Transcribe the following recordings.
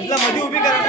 Jangan maju ubi karena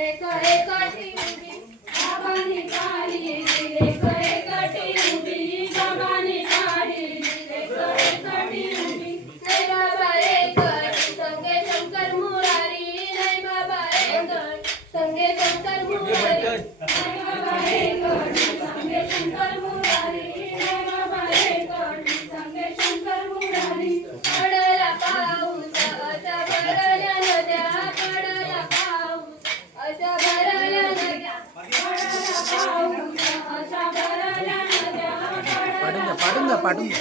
देखो एक कोठी में बाबा निकाली படுங்க படுங்க. படுங்க